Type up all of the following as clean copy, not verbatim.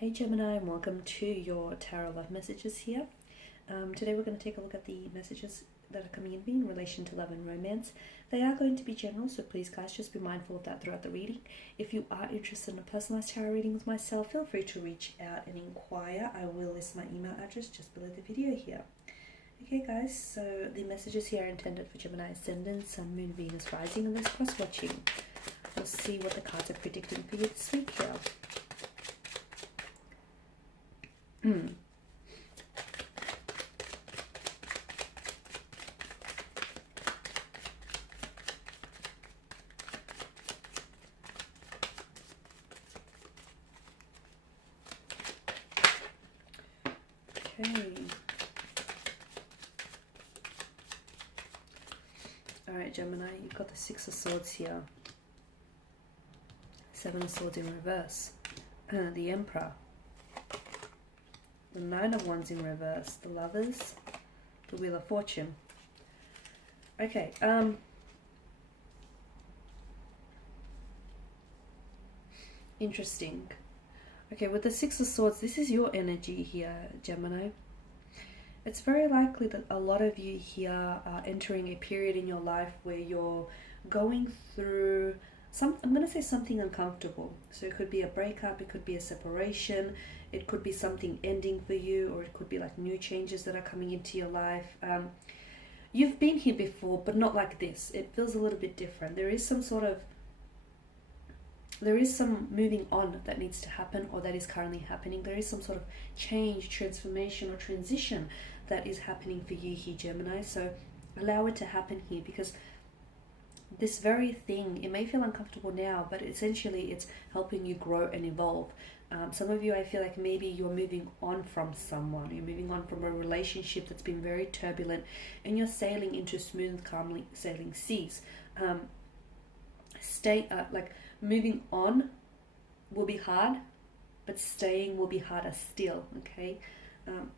Hey Gemini, and welcome to your Tarot Love Messages here. Today we're going to take a look at the messages that are coming in relation to love and romance. They are going to be general, so please guys just be mindful of that throughout the reading. If you are interested in a personalized tarot reading with myself, feel free to reach out and inquire. I will list my email address just below the video here. Okay guys, so the messages here are intended for Gemini Ascendant, Sun, Moon, Venus, Rising, and this cross-watching. We'll see what the cards are predicting for you this week here. Okay. Alright, Gemini, you've got the Six of Swords here. Seven of Swords in reverse. The Emperor. The Nine of Wands in reverse. The Lovers. The Wheel of Fortune. Okay, interesting. Okay, with the Six of Swords, this is your energy here, Gemini. It's very likely that a lot of you here are entering a period in your life where you're going through I'm going to say something uncomfortable. So it could be a breakup, it could be a separation, it could be something ending for you, or it could be like new changes that are coming into your life. You've been here before, but not like this. It feels a little bit different. There is some moving on that needs to happen, or that is currently happening. There is some sort of change, transformation, or transition that is happening for you here, Gemini. So allow it to happen here, because this very thing, it may feel uncomfortable now, but essentially it's helping you grow and evolve. Some of you, I feel like maybe you're moving on from someone. You're moving on from a relationship that's been very turbulent, and you're sailing into smooth, calmly sailing seas. Moving on will be hard, but staying will be harder still, okay?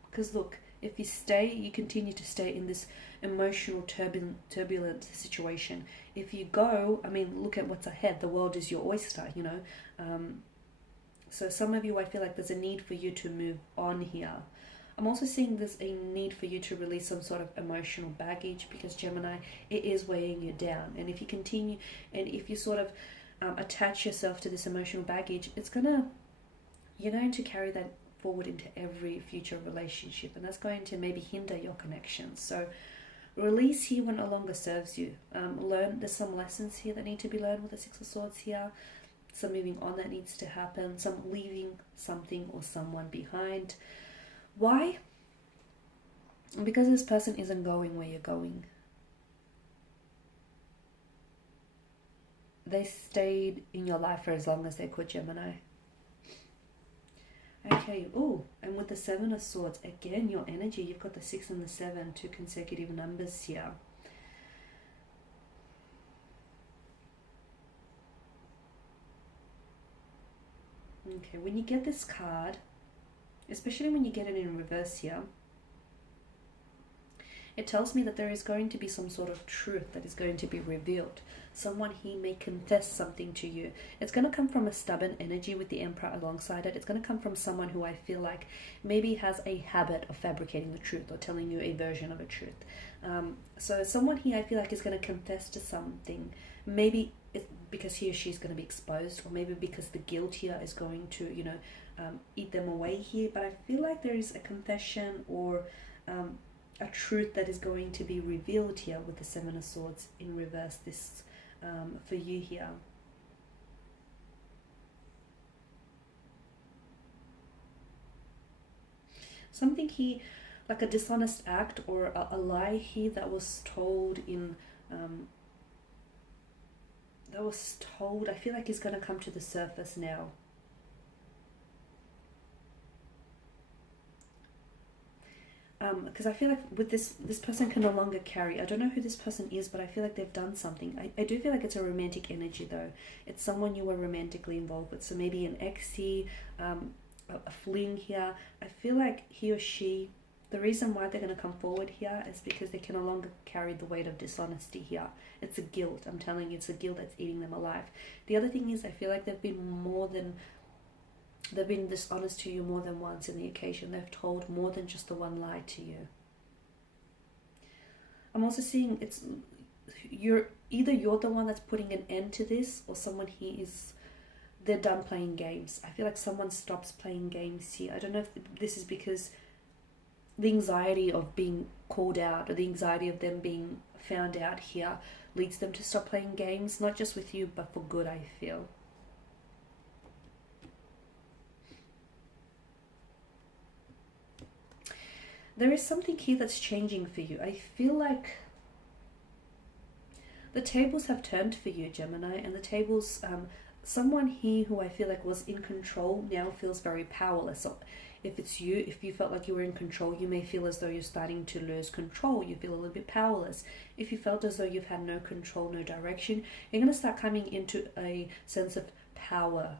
Because look, if you stay, you continue to stay in this emotional, turbulent situation. If you go, I mean, look at what's ahead. The world is your oyster, you know? So some of you, I feel like there's a need for you to move on here. I'm also seeing there's a need for you to release some sort of emotional baggage, because Gemini, it is weighing you down. And if you continue, and if you sort of attach yourself to this emotional baggage, you're going to carry that forward into every future relationship, and that's going to maybe hinder your connections. So release here when no longer serves you. There's some lessons here that need to be learned with the Six of Swords here. Some moving on that needs to happen, some leaving something or someone behind. Why? Because this person isn't going where you're going. They stayed in your life for as long as they could, Gemini. Okay, and with the Seven of Swords, again, your energy, you've got the 6 and the 7, two consecutive numbers here. Okay, when you get this card, especially when you get it in reverse here, it tells me that there is going to be some sort of truth that is going to be revealed. Someone here may confess something to you. It's going to come from a stubborn energy with the Emperor alongside it. It's going to come from someone who I feel like maybe has a habit of fabricating the truth or telling you a version of a truth. So someone here I feel like is going to confess to something. Maybe it's because he or she is going to be exposed, or maybe because the guilt here is going to, eat them away here. But I feel like there is a confession or a truth that is going to be revealed here with the Seven of Swords in reverse this for you here. Something here, like a dishonest act or a lie here that was told I feel like is going to come to the surface now. Because I feel like with this person can no longer carry. I don't know who this person is, but I feel like they've done something. I do feel like it's a romantic energy though. It's someone you were romantically involved with. So maybe an ex here, a fling here. I feel like he or she, the reason why they're going to come forward here is because they can no longer carry the weight of dishonesty here. It's a guilt. I'm telling you, it's a guilt that's eating them alive. The other thing is I feel like they've been more than They've been dishonest to you more than once in the occasion. They've told more than just the one lie to you. I'm also seeing you're the one that's putting an end to this, or someone here is, they're done playing games. I feel like someone stops playing games here. I don't know if this is because the anxiety of being called out, or the anxiety of them being found out here, leads them to stop playing games, not just with you, but for good, I feel. There is something here that's changing for you. I feel like the tables have turned for you, Gemini, and the tables, someone here who I feel like was in control now feels very powerless. So if it's you, if you felt like you were in control, you may feel as though you're starting to lose control. You feel a little bit powerless. If you felt as though you've had no control, no direction, you're going to start coming into a sense of power,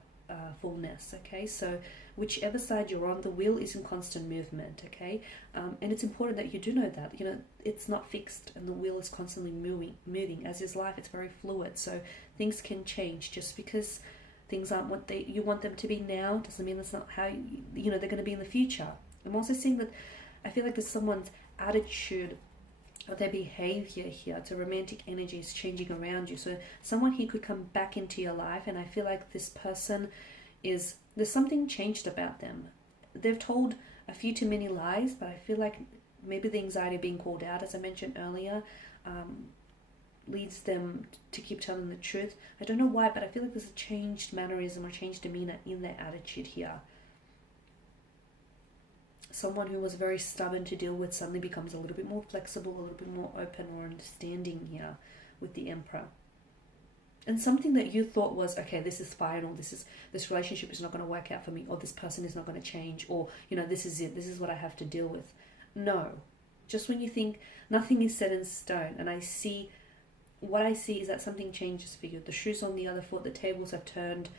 fullness, okay? So whichever side you're on, the wheel is in constant movement, okay? And it's important that you do know that, you know, it's not fixed, and the wheel is constantly moving. As is life, it's very fluid, so things can change. Just because things aren't what you want them to be now doesn't mean that's not how you know they're going to be in the future. I'm also seeing that I feel like there's someone's attitude or their behavior here to romantic energy is changing around you. So someone here could come back into your life, and I feel like this person there's something changed about them. They've told a few too many lies, but I feel like maybe the anxiety of being called out, as I mentioned earlier, leads them to keep telling the truth. I don't know why, but I feel like there's a changed mannerism or changed demeanor in their attitude here. Someone who was very stubborn to deal with suddenly becomes a little bit more flexible, a little bit more open or understanding here with the Emperor. And something that you thought was, okay, this is final, this relationship is not going to work out for me, or this person is not going to change, or, you know, this is it, this is what I have to deal with. No. Just when you think nothing is set in stone, and what I see is that something changes for you. The shoe's on the other foot, the tables have turned.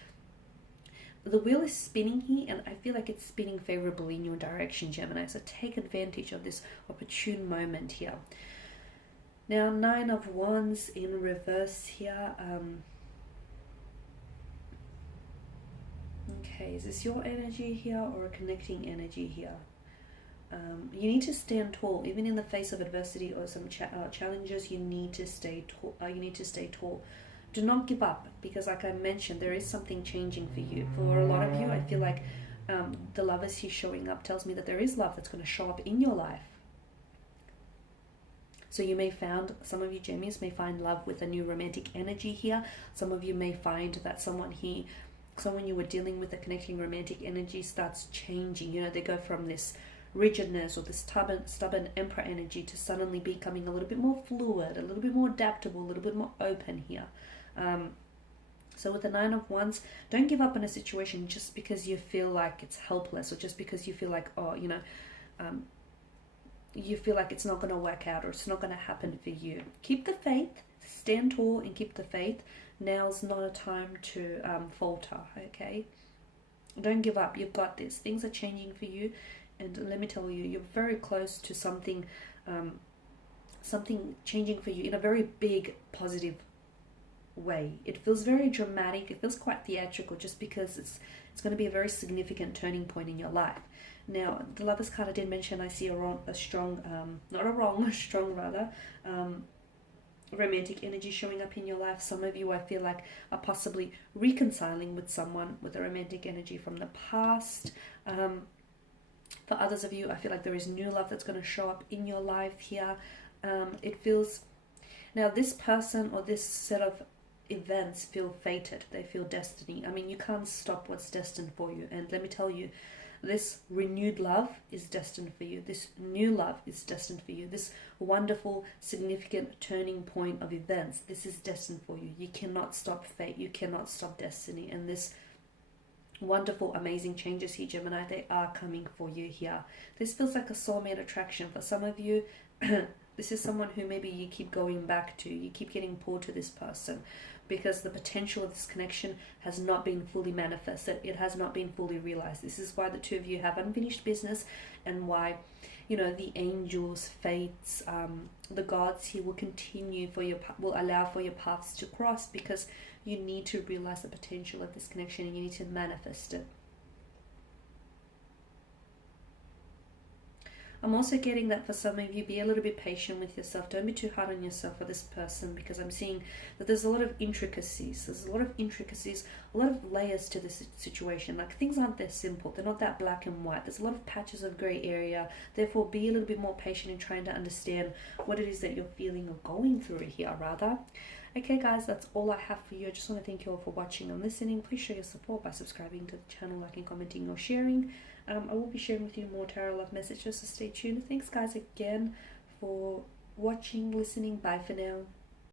The wheel is spinning here, and I feel like it's spinning favorably in your direction, Gemini. So take advantage of this opportune moment here. Now, 9 of Wands in reverse here. Okay, is this your energy here or a connecting energy here? You need to stand tall, even in the face of adversity or some challenges. You need to stay tall. Do not give up, because, like I mentioned, there is something changing for you. For a lot of you, I feel like the Lovers here showing up tells me that there is love that's going to show up in your life. So you may find, some of you Gemmies may find love with a new romantic energy here. Some of you may find that someone you were dealing with, a connecting romantic energy, starts changing. You know, they go from this rigidness or this stubborn Emperor energy to suddenly becoming a little bit more fluid, a little bit more adaptable, a little bit more open here. So with the 9 of Wands, don't give up in a situation just because you feel like it's helpless, or just because you feel like, you feel like it's not going to work out, or it's not going to happen for you. Keep the faith, stand tall and keep the faith. Now's not a time to falter, okay? Don't give up. You've got this. Things are changing for you, and let me tell you, you're very close to something changing for you in a very big, positive way. It feels very dramatic. It feels quite theatrical, just because it's going to be a very significant turning point in your life. Now, the Lovers card I did mention, I see a strong romantic energy showing up in your life. Some of you, I feel like, are possibly reconciling with someone with a romantic energy from the past. For others of you, I feel like there is new love that's going to show up in your life here. It feels, now this person or this set of events feel fated. They feel destiny. I mean, you can't stop what's destined for you. And let me tell you, this renewed love is destined for you. This new love is destined for you. This wonderful, significant turning point of events, this is destined for you. You cannot stop fate. You cannot stop destiny. And this wonderful, amazing changes here, Gemini, they are coming for you here. This feels like a soulmate attraction. For some of you, this is someone who maybe you keep going back to. You keep getting pulled to this person, because the potential of this connection has not been fully manifested. It has not been fully realized. This is why the two of you have unfinished business, and why, you know, the angels, fates, the gods here will allow for your paths to cross, because you need to realize the potential of this connection and you need to manifest it. I'm also getting that for some of you, be a little bit patient with yourself. Don't be too hard on yourself for this person, because I'm seeing that there's a lot of intricacies. There's a lot of intricacies, a lot of layers to this situation. Like, things aren't that simple. They're not that black and white. There's a lot of patches of grey area. Therefore, be a little bit more patient in trying to understand what it is that you're feeling or going through here, rather. Okay guys, that's all I have for you. I just want to thank you all for watching and listening. Please show your support by subscribing to the channel, liking, commenting or sharing. I will be sharing with you more tarot love messages, so stay tuned. Thanks guys again for watching, listening. Bye for now.